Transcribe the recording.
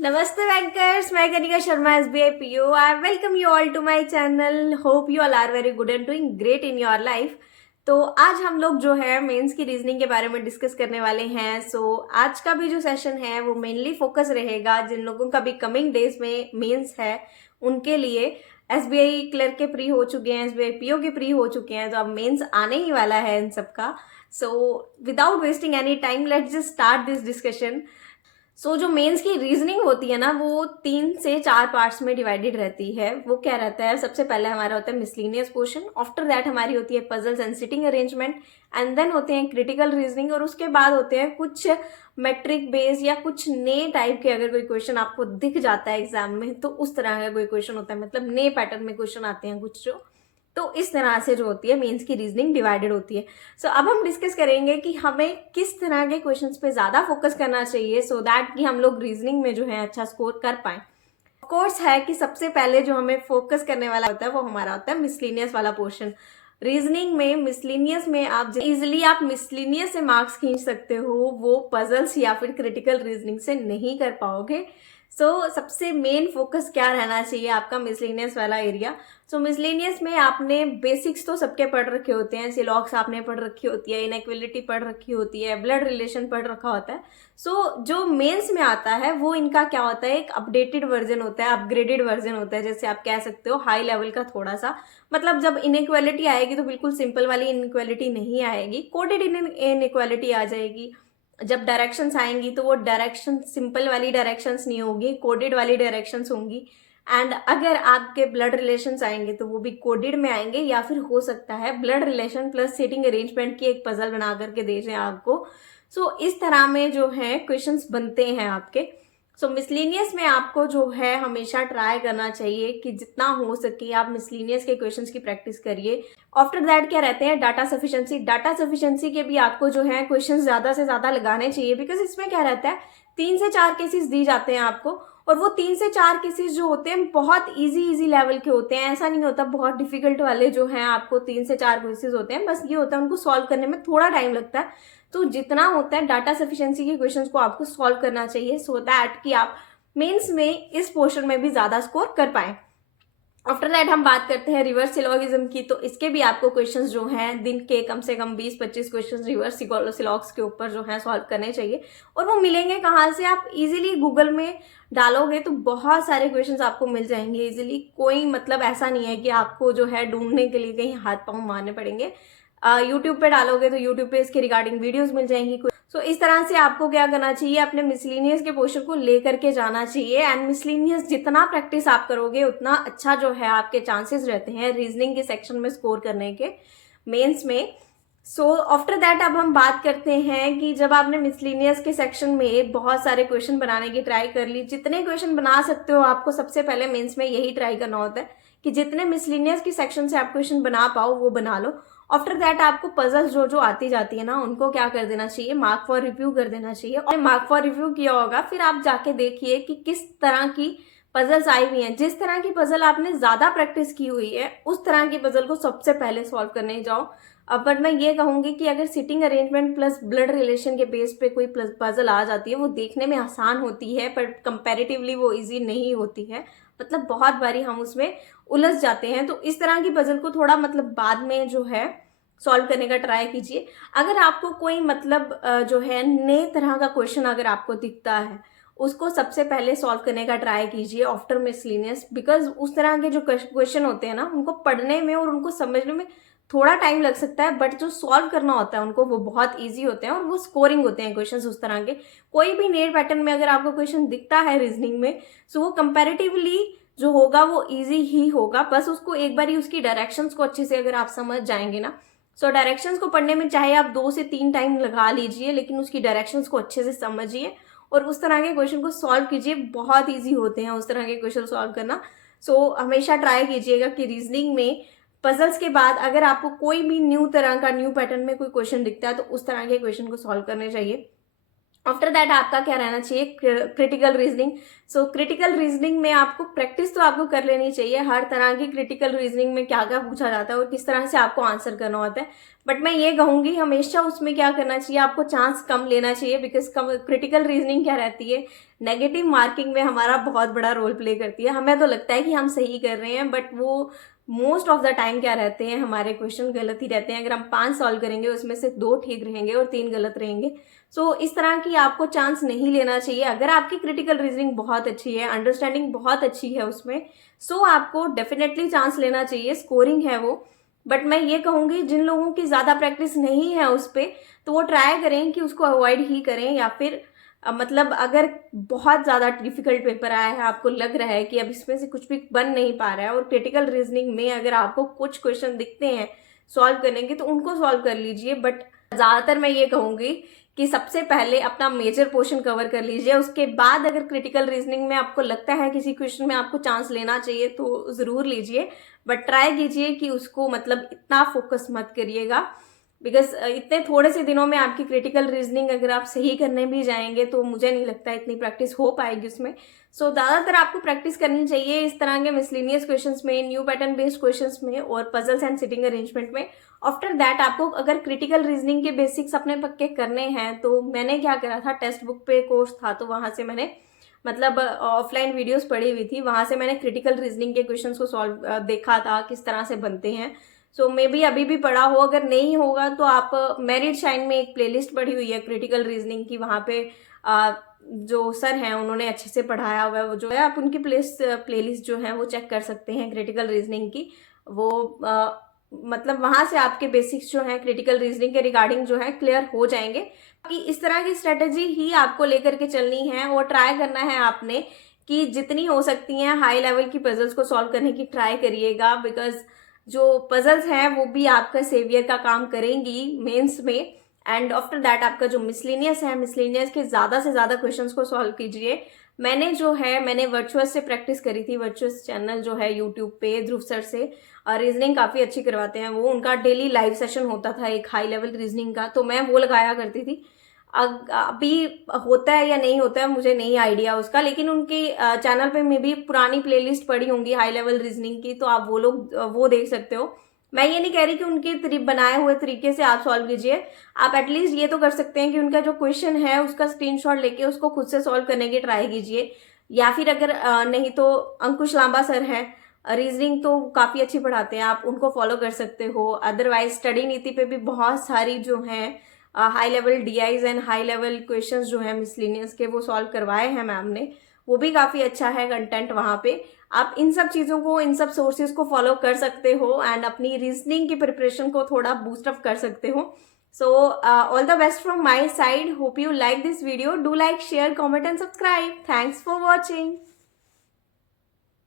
Namaste bankers, मैं Kanika Sharma SBI PO. I welcome you all to my channel. Hope you all are very good and doing great in your life. तो आज हम लोग जो है mains की रीजनिंग के बारे में डिस्कस करने वाले हैं. आज का भी जो सेशन है वो मेनली फोकस रहेगा जिन लोगों का भी कमिंग डेज में मेंस है उनके लिए. SBI क्लर्क के प्री हो चुके हैं, SBI PO के प्री हो चुके हैं, तो अब मेंस आने ही वाला है इन सबका. So without wasting any time let's just start this discussion. जो मेंस की रीजनिंग होती है ना वो 3 से 4 पार्ट्स में डिवाइडेड रहती है. वो क्या रहता है, सबसे पहले हमारा होता है मिसलिनियस पोर्शन, आफ्टर दैट हमारी होती है puzzles and sitting arrangement, and then होते हैं क्रिटिकल रीजनिंग, और उसके बाद होते हैं कुछ मेट्रिक बेस या कुछ नए टाइप के अगर कोई क्वेश्चन आपको दिख जाता है एग्जाम में तो उस तरह का कोई क्वेश्चन होता है, मतलब नए पैटर्न में क्वेश्चन आते हैं कुछ जो. तो इस तरह से जो होती है मेंस की रीजनिंग डिवाइडेड होती है. अब हम डिस्कस करेंगे कि हमें किस तरह के क्वेश्चंस पे ज्यादा फोकस करना चाहिए सो दैट कि हम लोग रीजनिंग में जो है अच्छा स्कोर कर पाए. कोर्स है कि सबसे पहले जो हमें फोकस करने वाला होता है वो हमारा होता है मिसलिनियस वाला पोर्शन. रीजनिंग में मिसलिनियस में आप इजिली आप मिसलिनियस से मार्क्स खींच सकते हो, वो पजल्स या फिर क्रिटिकल रीजनिंग से नहीं कर पाओगे. सबसे मेन फोकस क्या रहना चाहिए आपका मिसलिनियस वाला एरिया. मिसलेनियस में आपने बेसिक्स तो सबके पढ़ रखे होते हैं, सिलॉक्स आपने पढ़ रखी होती है, इनइक्वलिटी पढ़ रखी होती है, ब्लड रिलेशन पढ़ रखा होता है. जो मेंस में आता है वो इनका क्या होता है, एक अपडेटेड वर्जन होता है, अपग्रेडेड वर्जन होता है, जैसे आप कह सकते हो हाई लेवल का थोड़ा सा. मतलब जब इनइक्वलिटी आएगी तो बिल्कुल सिंपल वाली इनइक्वलिटी नहीं आएगी, कोडेड इनइक्वलिटी आ जाएगी. जब डायरेक्शंस आएंगी तो वो डायरेक्शन सिंपल वाली डायरेक्शंस नहीं होगी, कोडेड वाली डायरेक्शंस होंगी. एंड अगर आपके ब्लड रिलेशंस आएंगे तो वो भी कोडेड में आएंगे, या फिर हो सकता है blood relation plus sitting arrangement की एक पजल बना करके दे दें आपको. इस तरह में जो है क्वेश्चंस बनते हैं आपके. मिसलिनियस में आपको जो है हमेशा ट्राई करना चाहिए कि जितना हो सके आप मिसलिनियस के क्वेश्चंस की प्रैक्टिस करिए. आफ्टर दैट क्या रहते हैं डाटा सफिशिएंसी. डाटा सफिशिएंसी के भी आपको जो है क्वेश्चंस ज्यादा से ज्यादा लगाने चाहिए, बिकॉज इसमें क्या रहता है 3 से 4 केसेस दी जाते हैं आपको, और वो 3 से 4 केसेस जो होते हैं बहुत इजी लेवल के होते हैं. ऐसा नहीं होता बहुत डिफिकल्ट वाले जो हैं आपको 3 से 4 केसेस होते हैं, बस ये होता है उनको सॉल्व करने में थोड़ा टाइम लगता है. तो जितना होता है डाटा सफिशिएंसी के क्वेश्चंस को आपको सॉल्व करना चाहिए सो दैट कि आप मेंस में इस पोर्शन में भी ज्यादा स्कोर कर पाए. आफ्टर दैट हम बात करते हैं रिवर्स सिलॉगिज्म की. तो इसके भी आपको क्वेश्चंस जो हैं दिन के कम से कम 20-25 क्वेश्चंस रिवर्स सिलॉग्स के ऊपर जो है सॉल्व करने चाहिए. और वो मिलेंगे कहाँ से, आप इजीली गूगल में डालोगे तो बहुत सारे क्वेश्चंस आपको मिल जाएंगे इजीली. कोई मतलब ऐसा नहीं है कि आपको जो है ढूंढने के लिए कहीं हाथ पांव मारने पड़ेंगे. यूट्यूब पे डालोगे तो यूट्यूब पे इसके रिगार्डिंग वीडियोस मिल जाएंगी. इस तरह से आपको क्या करना चाहिए, अपने मिसलिनियस के पोर्शन को लेकर के जाना चाहिए. एंड मिसलिनियस जितना प्रैक्टिस आप करोगे उतना अच्छा जो है आपके चांसेस रहते हैं रीजनिंग के सेक्शन में स्कोर करने के मेंस में. आफ्टर दैट अब हम बात करते हैं कि जब आपने मिसलिनियस के सेक्शन में बहुत सारे क्वेश्चन बनाने की ट्राई कर ली, जितने क्वेश्चन बना सकते हो आपको सबसे पहले मेंस में यही ट्राई करना होता है कि जितने मिसलिनियस की सेक्शन से आप क्वेश्चन बना पाओ वो बना लो. आफ्टर दैट आपको पजल्स जो आती जाती है ना उनको क्या कर देना चाहिए, मार्क फॉर रिव्यू कर देना चाहिए. और मार्क फॉर रिव्यू किया होगा फिर आप जाके देखिए कि किस तरह की पजल्स आई हुई हैं. जिस तरह की पजल आपने ज्यादा प्रैक्टिस की हुई है उस तरह की पजल को सबसे पहले सॉल्व करने जाओ. बट मैं ये कहूंगी कि अगर sitting arrangement plus blood relation के बेस पे कोई पजल आ जाती है वो देखने में आसान होती है पर कंपैरेटिवली वो इजी नहीं होती है. मतलब बहुत बारी हम उसमें उलझ जाते हैं. तो इस तरह की पजल को थोड़ा मतलब बाद में जो है सॉल्व करने का ट्राई कीजिए. अगर आपको कोई मतलब जो है नए तरह का क्वेश्चन अगर आपको दिखता है उसको सबसे पहले सॉल्व करने का ट्राई कीजिए आफ्टर मिसलिनियस, बिकॉज उस तरह के जो क्वेश्चन होते हैं ना उनको पढ़ने में और उनको समझने में थोड़ा टाइम लग सकता है, बट जो सॉल्व करना होता है उनको वो बहुत इजी होते हैं और वो स्कोरिंग होते हैं क्वेश्चंस उस तरह के. कोई भी नए पैटर्न में अगर आपको क्वेश्चन दिखता है रीजनिंग में सो वो कंपैरेटिवली जो होगा वो इजी ही होगा. बस उसको एक बार ही उसकी डायरेक्शंस को अच्छे से अगर आप समझ जाएंगे ना, डायरेक्शंस को पढ़ने में चाहे आप 2 से 3 टाइम लगा लीजिए लेकिन उसकी डायरेक्शंस को अच्छे से समझिए और उस तरह के क्वेश्चन को सॉल्व कीजिए. बहुत इजी होते हैं उस तरह के क्वेश्चन सॉल्व करना. हमेशा ट्राई कीजिएगा कि रीजनिंग में पजल्स के बाद अगर आपको कोई भी न्यू तरह का न्यू पैटर्न में कोई क्वेश्चन दिखता है तो उस तरह के क्वेश्चन को सॉल्व करने चाहिए. आफ्टर दैट आपका क्या रहना चाहिए, critical reasoning. So critical reasoning में आपको प्रैक्टिस तो आपको कर लेनी चाहिए हर तरह की क्रिटिकल रीजनिंग में, क्या क्या पूछा जाता है और किस तरह से आपको आंसर करना होता है। बट मैं ये कहूँगी हमेशा उसमें क्या करना चाहिए, आपको चांस कम लेना चाहिए, बिकॉज क्रिटिकल रीजनिंग क्या रहती है, नेगेटिव मार्किंग में हमारा बहुत बड़ा रोल प्ले करती है। हमें तो लगता है कि हम सही कर रहे हैं, बट वो मोस्ट ऑफ द टाइम क्या रहते हैं, हमारे क्वेश्चन गलत ही रहते हैं। अगर हम 5 सॉल्व करेंगे उसमें से 2 ठीक रहेंगे और 3 गलत रहेंगे। सो इस तरह की आपको चांस नहीं लेना चाहिए। अगर आपकी क्रिटिकल रीजनिंग बहुत अच्छी है, अंडरस्टैंडिंग बहुत अच्छी है उसमें, सो आपको डेफिनेटली चांस लेना चाहिए, स्कोरिंग है वो। बट मैं ये कहूँगी जिन लोगों की ज़्यादा प्रैक्टिस नहीं है उस पर, तो वो ट्राई करें कि उसको अवॉइड ही करें, या फिर मतलब अगर बहुत ज़्यादा डिफिकल्ट पेपर आया है, आपको लग रहा है कि अब इसमें से कुछ भी बन नहीं पा रहा है, और क्रिटिकल रीजनिंग में अगर आपको कुछ क्वेश्चन दिखते हैं सॉल्व करने के, तो उनको सॉल्व कर लीजिए। बट ज़्यादातर मैं ये कहूँगी कि सबसे पहले अपना मेजर पोर्शन कवर कर लीजिए, उसके बाद अगर क्रिटिकल रीजनिंग में आपको लगता है किसी क्वेश्चन में आपको चांस लेना चाहिए तो ज़रूर लीजिए। बट ट्राई कीजिए कि उसको मतलब इतना फोकस मत करिएगा, बिकॉज इतने थोड़े से दिनों में आपकी क्रिटिकल रीजनिंग अगर आप सही करने भी जाएंगे तो मुझे नहीं लगता इतनी प्रैक्टिस हो पाएगी उसमें। सो ज़्यादातर आपको प्रैक्टिस करनी चाहिए इस तरह के मिसलिनियस क्वेश्चंस में, न्यू पैटर्न बेस्ड क्वेश्चंस में और पजल्स एंड सिटिंग अरेंजमेंट में। आफ्टर दैट आपको अगर क्रिटिकल रीजनिंग के बेसिक्स अपने पक्के करने हैं, तो मैंने क्या करा था, टेक्स्ट बुक पे कोर्स था तो वहाँ से मैंने मतलब ऑफलाइन वीडियोस पढ़ी हुई थी, वहाँ से मैंने क्रिटिकल रीजनिंग के क्वेश्चंस को सॉल्व देखा था किस तरह से बनते हैं। सो मे बी अभी भी पढ़ा हो, अगर नहीं होगा तो आप मेरिट शाइन में एक प्लेलिस्ट पढ़ी हुई है क्रिटिकल रीजनिंग की, वहाँ पे जो सर हैं उन्होंने अच्छे से पढ़ाया हुआ है, वो जो है आप उनकी प्लेलिस्ट जो है वो चेक कर सकते हैं क्रिटिकल रीजनिंग की। वो मतलब वहाँ से आपके बेसिक्स जो हैं क्रिटिकल रीजनिंग के रिगार्डिंग जो है क्लियर हो जाएंगे। कि इस तरह की स्ट्रेटेजी ही आपको लेकर के चलनी है और ट्राई करना है आपने कि जितनी हो सकती हैं हाई लेवल की पजल्स को सॉल्व करने की ट्राई करिएगा, बिकॉज जो पजल्स हैं वो भी आपका सेवियर का काम करेंगी मेंस में। एंड आफ्टर दैट आपका जो मिसलिनियस है, मिसलिनियस के ज़्यादा से ज़्यादा क्वेश्चंस को सॉल्व कीजिए। मैंने वर्चुअस से प्रैक्टिस करी थी, वर्चुअस चैनल जो है यूट्यूब पे ध्रुव सर से, रीजनिंग काफ़ी अच्छी करवाते हैं वो, उनका डेली लाइव सेशन होता था एक हाई लेवल रीजनिंग का, तो मैं वो लगाया करती थी। अभी होता है या नहीं होता है मुझे नहीं आइडिया उसका, लेकिन उनकी चैनल पे मे भी पुरानी प्लेलिस्ट पड़ी होंगी हाई लेवल रीजनिंग की, तो आप वो लोग वो देख सकते हो। मैं ये नहीं कह रही कि उनके बनाए हुए तरीके से आप सॉल्व कीजिए, आप एटलीस्ट ये तो कर सकते हैं कि उनका जो क्वेश्चन है उसका स्क्रीनशॉट लेके उसको खुद से सॉल्व करने की ट्राई कीजिए। या फिर अगर नहीं तो अंकुश लांबा सर हैं, रीजनिंग तो काफ़ी अच्छी पढ़ाते हैं, आप उनको फॉलो कर सकते हो। अदरवाइज स्टडी नीति पे भी बहुत सारी जो हैं high level DIs and high level questions जो हैं मिसलिनियस के वो सॉल्व करवाए हैं मैम ने, वो भी काफ़ी अच्छा है कंटेंट वहाँ पे। आप इन सब चीज़ों को, इन सब सोर्सेज को फॉलो कर सकते हो एंड अपनी रीजनिंग की प्रिपरेशन को थोड़ा बूस्ट अप कर सकते हो। So all the best from my side, hope you like this video, do like, share, comment and subscribe. Thanks for watching.